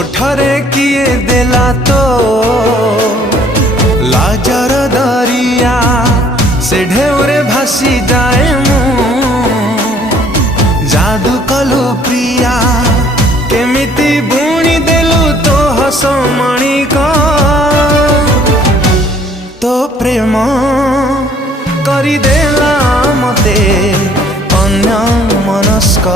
ओठरे किए देला तो लाजर दरिया से ढेउरे भासी जाए मु जादू कलु प्रिया केमिति बुणी देलु तो हस मणिक तो प्रेम करिदेला मते अन्य मनस्क।